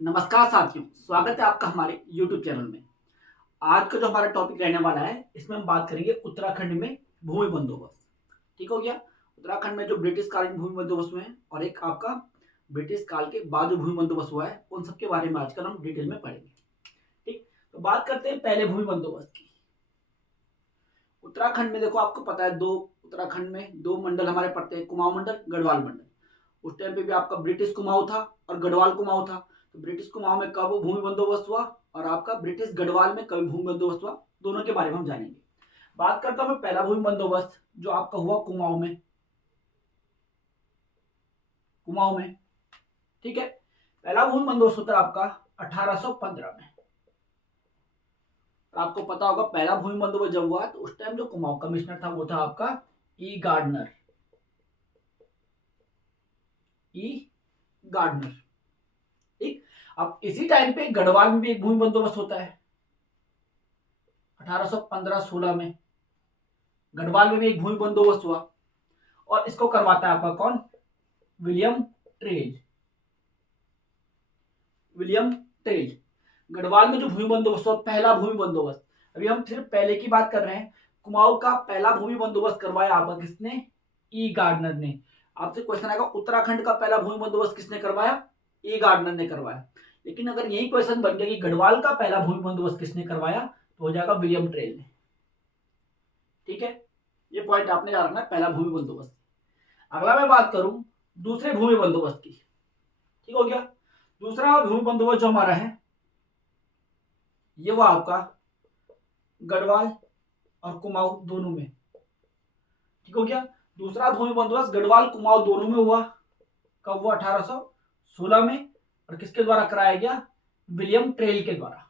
नमस्कार साथियों, स्वागत है आपका हमारे YouTube चैनल में। आज का जो हमारा टॉपिक रहने वाला है, इसमें हम बात करेंगे उत्तराखंड में भूमि बंदोबस्त। ठीक हो गया। उत्तराखंड में जो ब्रिटिश कालीन भूमि बंदोबस्त हुए हैं और एक आपका ब्रिटिश काल के बाद जो भूमि बंदोबस्त हुआ है, उन सब के बारे में आजकल हम डिटेल में पढ़ेंगे। ठीक, तो बात करते हैं पहले भूमि बंदोबस्त की। उत्तराखंड में देखो, आपको पता है उत्तराखंड में दो मंडल हमारे पड़ते हैं, कुमाऊं मंडल, गढ़वाल मंडल। उस टाइम पे भी आपका ब्रिटिश कुमाऊं था और गढ़वाल कुमाऊं था। तो ब्रिटिश कुमाऊं में कब भूमि बंदोबस्त हुआ और आपका ब्रिटिश गढ़वाल में कब भूमि बंदोबस्त हुआ, दोनों के बारे में हम जानेंगे। बात करता हूं मैं पहला भूमि बंदोबस्त जो आपका हुआ कुमाऊं में। ठीक है, पहला भूमि बंदोबस्त होता है आपका 1815 में। तो आपको पता होगा पहला भूमि बंदोबस्त जब हुआ तो उस टाइम जो कुमाऊं कमिश्नर था वो था आपका ई गार्डनर। ई गार्डनर। ठीक, अब इसी टाइम पे गढ़वाल में भी एक भूमि बंदोबस्त होता है 1815-16 में। गढ़वाल में भी एक भूमि बंदोबस्त हुआ और इसको करवाता है आपका कौन? William trail. William trail. Garhwal में जो भूमि बंदोबस्त हुआ, पहला भूमि बंदोबस्त, अभी हम सिर्फ पहले की बात कर रहे हैं। कुमाऊं का पहला भूमि बंदोबस्त करवाया आपका किसने? ई गार्डनर ने। आपसे क्वेश्चन आएगा उत्तराखंड का पहला भूमि बंदोबस्त किसने करवाया? ई गार्डनर ने करवाया। लेकिन अगर यही क्वेश्चन बन गया कि गढ़वाल का पहला भूमि बंदोबस्त किसने करवाया, तो हो जाएगा विलियम ट्रेल ने। ठीक है, ये पॉइंट आपने याद रखना है, पहला भूमि बंदोबस्त। अगला मैं बात करूं दूसरे भूमि बंदोबस्त की। ठीक हो गया। दूसरा भूमि बंदोबस्त जो हमारा है ये हुआ आपका गढ़वाल और कुमाऊं दोनों में। ठीक हो गया। दूसरा भूमि बंदोबस्त गढ़वाल कुमाऊं दोनों में हुआ। कब हुआ? 1816 में। और किसके द्वारा कराया गया? विलियम ट्रेल के द्वारा।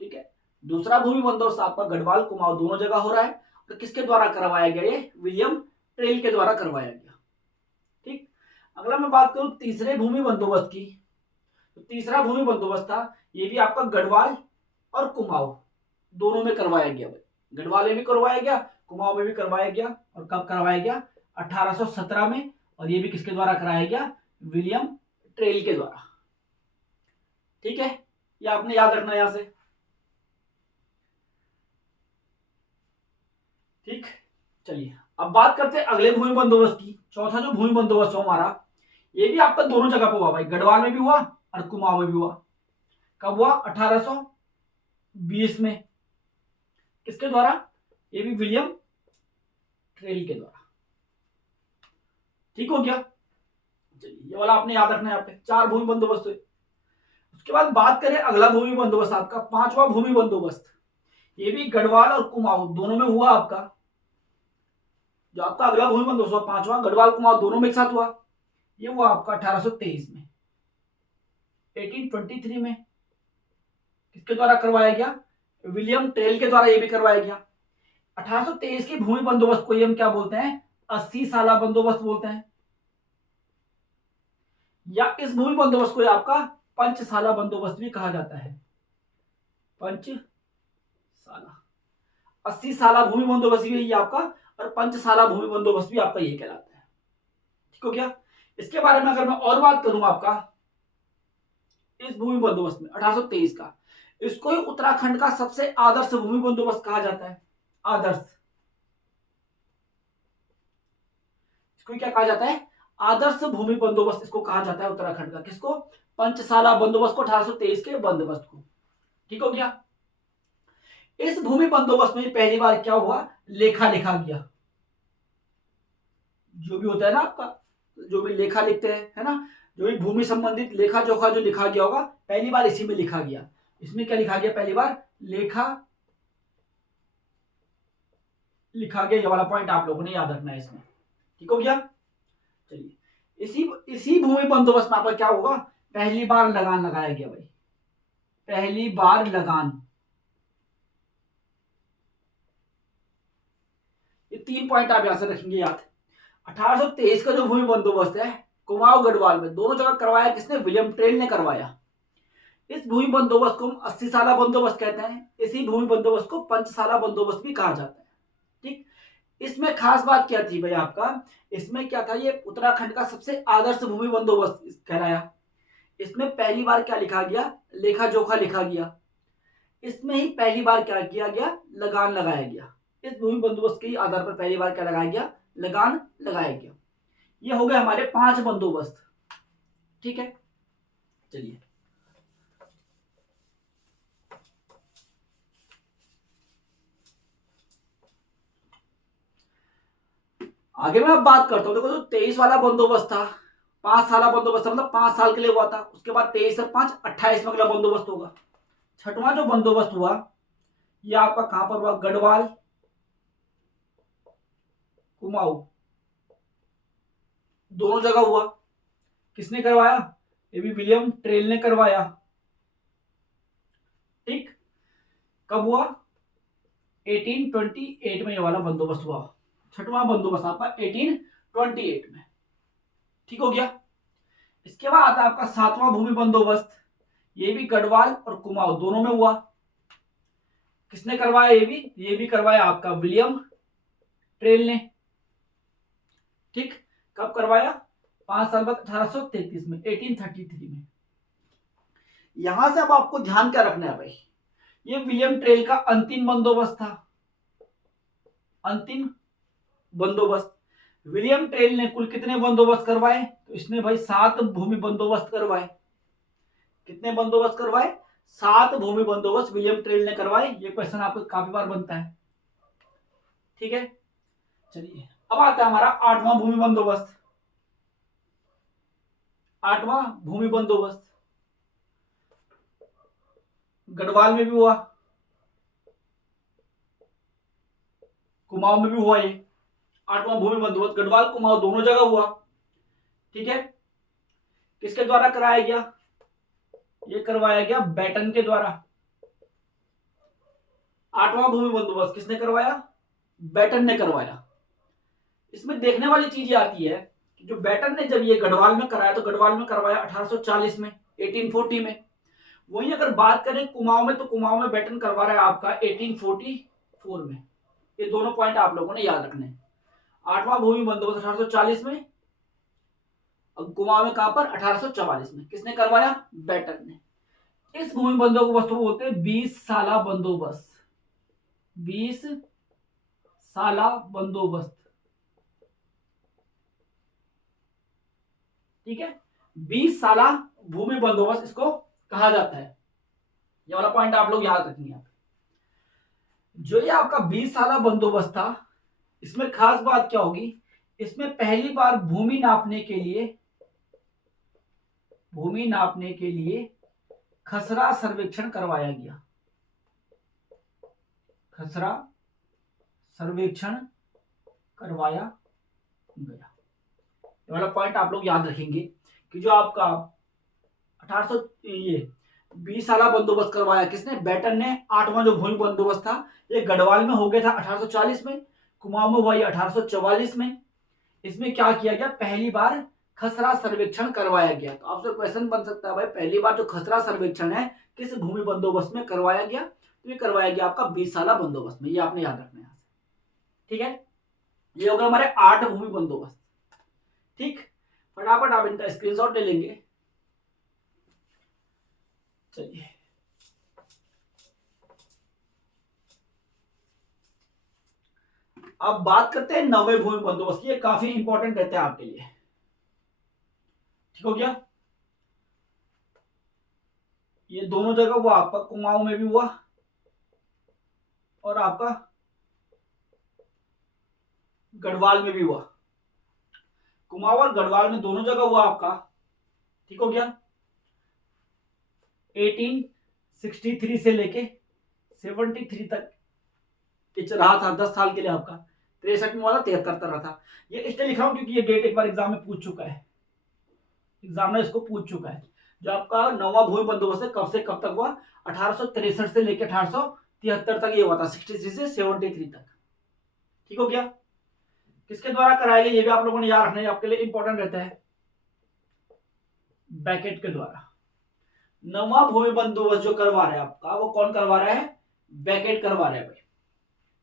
ठीक है, दूसरा भूमि बंदोबस्त आपका गढ़वाल कुमाऊं दोनों जगह हो रहा है और किसके द्वारा करवाया गया? ये विलियम ट्रेल के द्वारा करवाया गया। ठीक, अगला मैं बात करूं तीसरे भूमि बंदोबस्त की। तो तीसरा भूमि बंदोबस्त था, ये भी आपका गढ़वाल और कुमाऊं दोनों में करवाया गया। भाई गढ़वाल में भी करवाया गया, कुमाऊं में भी करवाया गया। और कब करवाया गया? 1817 में। और ये भी किसके द्वारा कराया गया? विलियम ट्रेल के द्वारा। ठीक है, ये आपने याद रखना यहां से। ठीक, चलिए अब बात करते हैं अगले भूमि बंदोबस्त की। चौथा जो भूमि बंदोबस्त हो हमारा, ये भी आपका दोनों जगह पे हुआ भाई, गढ़वाल में भी हुआ और कुमाऊं में भी हुआ। कब हुआ? 1820 में। किसके द्वारा? ये भी विलियम ट्रेल के द्वारा। ठीक हो गया। चलिए ये वाला आपने याद रखना है। यहाँ पे चार भूमि बंदोबस्त हुए। उसके बाद बात करें अगला भूमि बंदोबस्त आपका पांचवा भूमि बंदोबस्त। ये भी गढ़वाल और कुमाऊं दोनों में हुआ आपका। जो आपका अगला भूमि बंदोबस्त हुआ पांचवा, गढ़वाल कुमाऊं दोनों में एक साथ हुआ। ये हुआ आपका 1823 में, 1823 में। किसके द्वारा करवाया गया? विलियम ट्रेल के द्वारा ये भी करवाया गया। 1823 की भूमि बंदोबस्त को हम क्या बोलते हैं? 80 साला बंदोबस्त बोलते हैं। या इस भूमि बंदोबस्त को आपका पंचसाला बंदोबस्त भी कहा जाता है। पंचसाला। 80 साला भूमि बंदोबस्त भी यही आपका, और पंचसाला भूमि बंदोबस्त भी आपका ये कहलाता है। ठीक हो गया। इसके बारे में अगर मैं और बात करूं आपका, इस भूमि बंदोबस्त में 1823 का, इसको ही उत्तराखंड का सबसे आदर्श भूमि बंदोबस्त कहा जाता है। आदर्श। इसको क्या कहा जाता है? आदर्श भूमि बंदोबस्त इसको कहा जाता है उत्तराखंड का। किसको? पंचसाला बंदोबस्त को, 1823 के बंदोबस्त को। ठीक हो गया। इस भूमि बंदोबस्त में पहली बार क्या हुआ? लेखा लिखा गया। जो भी होता है ना आपका, जो भी लेखा लिखते हैं, है ना, जो भी भूमि संबंधित लेखा जोखा जो लिखा गया होगा, पहली बार इसी में लिखा गया। इसमें क्या लिखा गया? पहली बार लेखा लिखा गया। ये वाला पॉइंट आप लोगों ने याद रखना है इसमें। ठीक हो गया। चलिए, इसी इसी भूमि बंदोबस्त में आपका क्या होगा? पहली बार लगान लगाया गया भाई। पहली बार लगान। ये तीन पॉइंट आप यहां से रखेंगे याद। 1823 का जो भूमि बंदोबस्त है कुमाऊं गढ़वाल में दोनों जगह करवाया किसने? विलियम ट्रेल ने करवाया। इस भूमि बंदोबस्त को हम 80 साला बंदोबस्त कहते हैं। इसी भूमि बंदोबस्त को पंचसाला बंदोबस्त भी कहा जाता है। ठीक, इसमें खास बात क्या थी भाई आपका? इसमें क्या था? ये उत्तराखंड का सबसे आदर्श भूमि बंदोबस्त कहलाया। इसमें पहली बार क्या लिखा गया, लेखा जोखा लिखा गया। इसमें ही पहली बार क्या किया गया, लगान लगाया गया। इस भूमि बंदोबस्त के आधार पर पहली बार क्या लगाया गया, लगान लगाया गया। ये हो गए हमारे 5 बंदोबस्त। ठीक है, चलिए आगे मैं अब बात करता हूं। देखो जो 23 वाला बंदोबस्त था, 5 साल बंदोबस्त था, मतलब 5 साल के लिए हुआ था। उसके बाद 23 और 5 28 में अगला बंदोबस्त होगा। छठवां जो बंदोबस्त हुआ ये आपका कहां पर हुआ, गढ़वाल कुमाऊं दोनों जगह हुआ। किसने करवाया, एबी विलियम ट्रेल ने करवाया। ठीक, कब हुआ, 1828 में ये वाला बंदोबस्त हुआ। छठवां बंदोबस्त आपका 1828 में। ठीक हो गया। इसके बाद आता है आपका 7वां भूमि बंदोबस्त। ये भी गढ़वाल और कुमाऊं दोनों में हुआ। किसने करवाया, ये भी करवाया आपका विलियम ट्रेल ने। ठीक, कब करवाया, 5 साल बाद 1833 में, 1833 में। यहां से अब आपको ध्यान क्या रखना है भाई, ये विलियम ट्रेल का अंतिम बंदोबस्त था। अंतिम बंदोबस्त। विलियम ट्रेल ने कुल कितने बंदोबस्त करवाए, तो इसने भाई 7 भूमि बंदोबस्त करवाए। कितने बंदोबस्त करवाए, 7 भूमि बंदोबस्त विलियम ट्रेल ने करवाए। ये क्वेश्चन आपको काफी बार बनता है। ठीक है, चलिए अब आता है हमारा 8वां भूमि बंदोबस्त। 8वां भूमि बंदोबस्त गढ़वाल में भी हुआ, कुमाऊं में भी हुआ। ये 8वां भूमि बंदोबस्त गढ़वाल कुमाऊं दोनों जगह हुआ। ठीक है, किसके द्वारा कराया गया, ये करवाया गया बैटन के द्वारा। 8वां भूमि बंदोबस्त किसने करवाया, बैटन ने करवाया। इसमें देखने वाली चीज ये आती है कि जो बैटन ने जब ये गढ़वाल में कराया तो गढ़वाल में करवाया 1840 में, 1840 में। वहीं अगर बात करें कुमाऊं में, तो कुमाऊं में बैटन करवा रहा है आपका 1844 में। ये दोनों पॉइंट आप लोगों ने याद रखने। 8वां भूमि बंदोबस्त 1840 में, और कुमाऊं में कहां पर, 1844 में। किसने करवाया, बैटन ने। इस भूमि बंदोबस्त को बोलते हैं 20 साला बंदोबस्त। 20 साला बंदोबस्त। ठीक है, 20 साला भूमि बंदोबस्त इसको कहा जाता है। ये वाला पॉइंट आप लोग याद रखेंगे। जो ये आपका 20 साला बंदोबस्त था, इसमें खास बात क्या होगी, इसमें पहली बार भूमि नापने के लिए खसरा सर्वेक्षण करवाया गया। खसरा सर्वेक्षण करवाया गया। ये वाला पॉइंट आप लोग याद रखेंगे कि जो आपका 1800 ये 20 साला बंदोबस्त करवाया किसने, बैटन ने। 8वां जो भूमि बंदोबस्त था ये गढ़वाल में हो गया था 1840 में, कुमाऊं में हुआ ये 1844 में। इसमें क्या किया गया, पहली बार खसरा सर्वेक्षण करवाया गया। तो आपसे क्वेश्चन बन सकता है भाई, पहली बार जो खसरा सर्वेक्षण है किस भूमि बंदोबस्त में करवाया गया, तो ये करवाया गया आपका 20 साला बंदोबस्त में। ये आपने याद रखना है यहां से। ठीक है, ये हो गया हमारे 8 भूमि बंदोबस्त। ठीक, फटाफट आप इनका स्क्रीनशॉट ले लेंगे। चलिए अब बात करते हैं 9वें भूमि बंदोबस्त। ये काफी इंपॉर्टेंट रहता है आपके लिए। ठीक हो गया, ये दोनों जगह हुआ, आपका कुमाऊं में भी हुआ और आपका गढ़वाल में भी हुआ। कुमाऊं और गढ़वाल में दोनों जगह हुआ आपका। ठीक हो गया, 1863 से लेके 73 तक रहा था, 10 साल के लिए आपका। 63 में वाला 73 तक रहा था। ये इसलिए लिख रहा हूं क्योंकि ये डेट एक बार एग्जाम में पूछ चुका है, एग्जामिनर इसको पूछ चुका है। जो आपका 9वां भूमि बंदोबस्त है कब से कब तक हुआ, 1863 से लेकर 1873 तक ये हुआ था, 63 से 73 तक। ठीक हो गया, किसके द्वारा कराया गया ये भी आप लोगों ने याद रखना है, आपके लिए इंपॉर्टेंट रहता है, बैकेट के द्वारा। 9वां भूमि बंदोबस्त जो करवा रहा है आपका, वो कौन करवा रहा है, बैकेट करवा रहा है भाई।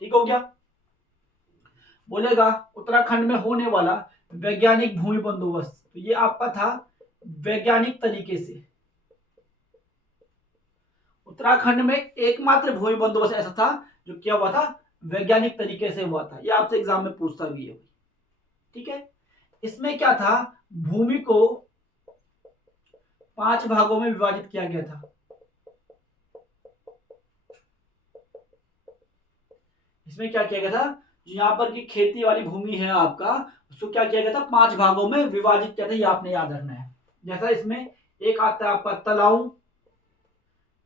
ठीक हो गया, बोलेगा उत्तराखंड में होने वाला वैज्ञानिक भूमि बंदोबस्त, तो ये आपका था वैज्ञानिक तरीके से। उत्तराखंड में एकमात्र भूमि बंदोबस्त ऐसा था जो क्या हुआ था, वैज्ञानिक तरीके से हुआ था। ये आपसे एग्जाम में पूछता भी है। ठीक है, इसमें क्या था, भूमि को 5 भागों में विभाजित किया गया था। इसमें क्या किया गया था, जो यहाँ पर की खेती वाली भूमि है आपका, उसको क्या किया गया था, 5 भागों में विभाजित किया था। ये आपने याद रखना है। जैसा इसमें एक आता है आपका तलाऊ,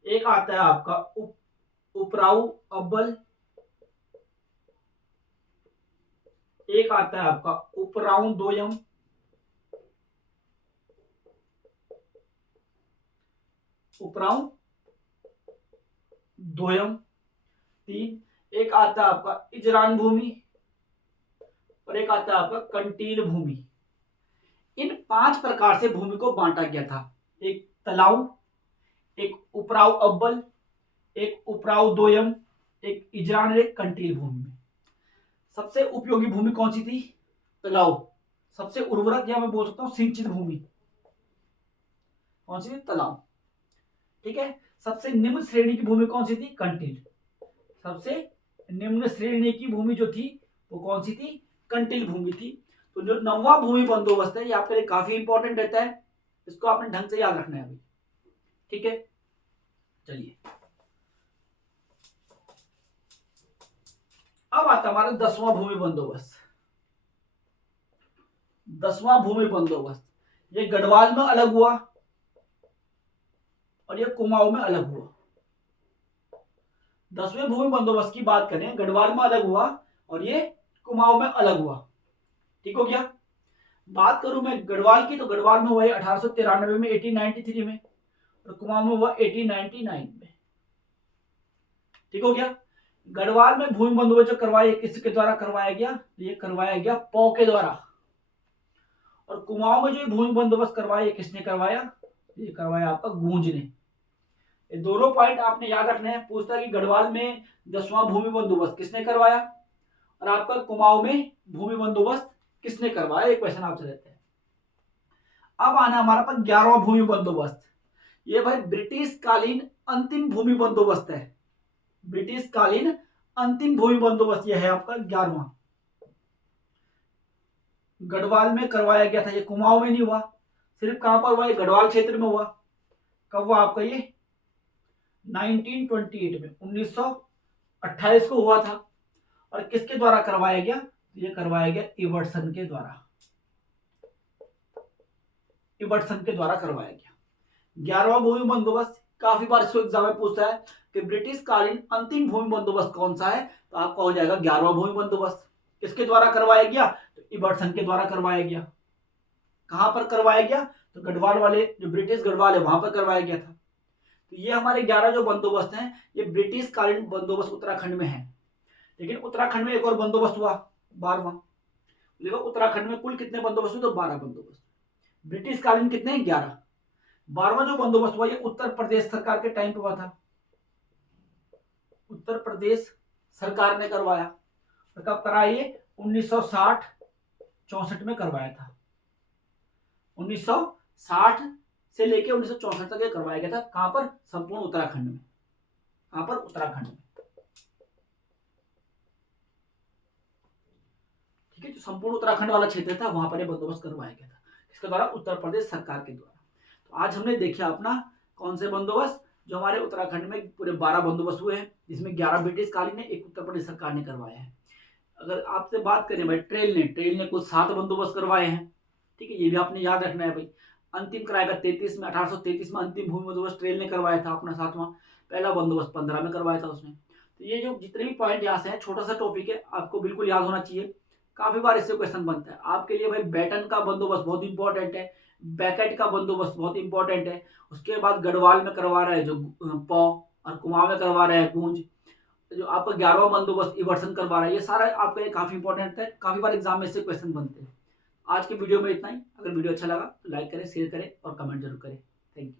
एक आता है आपका उपराऊ अव्वल, एक आता है आपका उपराऊ दोयम, उपराऊ दोयम 3, एक आता है आपका इजरान भूमि और एक आता है आपका कंटील भूमि। इन 5 प्रकार से भूमि को बांटा गया था। एक तलाऊ, एक उपराऊ अव्वल, एक उपराऊ दोयम, एक इजरान, एक कंटील भूमि में। सबसे उपयोगी भूमि कौन सी थी, तलाऊ। सबसे उर्वरक या मैं बोल सकता हूं सिंचित भूमि कौन सी थी, तलाऊ। ठीक है, सबसे निम्न श्रेणी की भूमि कौन सी थी, कंटील। सबसे निम्न श्रेणी की भूमि जो थी वो कौन सी थी, कंटील भूमि थी। तो जो 9वां भूमि बंदोबस्त है ये आपके लिए काफी इंपॉर्टेंट रहता है, इसको आपने ढंग से याद रखना है अभी। ठीक है, चलिए अब आता हमारा 10वां भूमि बंदोबस्त। 10वां भूमि बंदोबस्त ये गढ़वाल में अलग हुआ और ये कुमाऊं में अलग हुआ। 10वें भूमि बंदोबस्त की बात करें, गढ़वाल में अलग हुआ और ये कुमाऊं में अलग हुआ। ठीक हो गया। बात करूं मैं गढ़वाल की, तो गढ़वाल में हुआ 1893 में, 1893 में, और कुमाऊं में हुआ 1899 में। ठीक हो गया। गढ़वाल में भूमि बंदोबस्त जो करवाया किसके द्वारा करवाया गया, ये करवाया गया पौ के द्वारा। और कुमाऊं में जो भूमि बंदोबस्त करवाया किसने करवाया, ये करवाया आपका गूंज ने। ये दोनों पॉइंट आपने याद रखने हैं। पूछता है कि गढ़वाल में 10वां भूमि बंदोबस्त किसने करवाया और आपका कुमाऊं में भूमि बंदोबस्त किसने करवाया, एक क्वेश्चन आपसे रहता है। अब आना हमारा पास 11वां भूमि बंदोबस्त। ये भाई ब्रिटिश कालीन अंतिम भूमि बंदोबस्त है। ब्रिटिश कालीन अंतिम भूमि बंदोबस्त यह है आपका 11वां। गढ़वाल में करवाया गया था, ये कुमाऊं में नहीं हुआ। सिर्फ कहां पर हुआ, ये गढ़वाल क्षेत्र में हुआ। कब हुआ आपका ये, 1928 में, 1928 को हुआ था। और किसके द्वारा करवाया गया, ये करवाया गया इवर्सन के द्वारा। इवर्सन के द्वारा करवाया गया। 11वां भूमि बंदोबस्त काफी बार इसको एग्जाम में पूछता है कि ब्रिटिश कालीन अंतिम भूमि बंदोबस्त कौन सा है, तो आपका हो जाएगा 11वां भूमि बंदोबस्त। किसके द्वारा करवाया गया, तो इवर्सन के द्वारा करवाया गया। कहां पर करवाया गया, तो गढ़वाल वाले जो ब्रिटिश गढ़वाल है वहां पर करवाया गया था। तो ये हमारे 11 जो बंदोबस्त हैं ये ब्रिटिश कालीन बंदोबस्त उत्तराखंड में है। लेकिन उत्तराखंड में एक और बंदोबस्त हुआ 12वां। देखो उत्तराखंड में कुल कितने बंदोबस्त हुए, तो 12 बंदोबस्त। ब्रिटिश कालीन कितने हैं, 11। 12वां जो बंदोबस्त हुआ ये उत्तर प्रदेश सरकार के टाइम पे हुआ था। उत्तर प्रदेश सरकार ने करवाया। तो कब कराया ये, 1960-64 में करवाया था। 1960 से लेके 1964 तक ये करवाया गया था। कहां पर, संपूर्ण उत्तराखंड में। कहां पर, उत्तराखंड में। ठीक है, जो संपूर्ण उत्तराखंड वाला क्षेत्र था वहां पर ये बंदोबस्त करवाया गया था। इसके द्वारा, उत्तर प्रदेश सरकार के द्वारा। तो आज हमने देखा अपना कौन से बंदोबस्त, जो हमारे उत्तराखंड में पूरे 12 बंदोबस्त हुए हैं, जिसमें 11 ब्रिटिश कालीन है, एक उत्तर प्रदेश सरकार ने करवाया है। अगर आपसे बात करें भाई ट्रेल ने कुल 7 बंदोबस्त करवाए हैं। ठीक है, ये भी आपने याद रखना है भाई। अंतिम कराएगा 33 में, 1833 में अंतिम भूमि बंदोबस्त ट्रेल ने करवाया था अपना 7वां। पहला बंदोबस्त 15 में करवाया था उसने। तो ये जो जितने भी पॉइंट यहाँ से हैं, छोटा सा टॉपिक है, आपको बिल्कुल याद होना चाहिए। काफी बार इससे क्वेश्चन बनता है आपके लिए भाई। बैटन का बंदोबस्त बहुत इंपॉर्टेंट है, बैकेट का बंदोबस्त बहुत इंपॉर्टेंट है। उसके बाद गढ़वाल में करवा रहा है जो पौ, और कुमाऊं में करवा रहा है गूंज। जो आपका 11वां बंदोबस्त इवर्सन करवा रहा है, ये सारा आपके लिए काफी इंपॉर्टेंट है। काफी बार एग्जाम में इससे क्वेश्चन बनते हैं। आज के वीडियो में इतना ही। अगर वीडियो अच्छा लगा तो लाइक करें, शेयर करें और कमेंट जरूर करें। Thank you.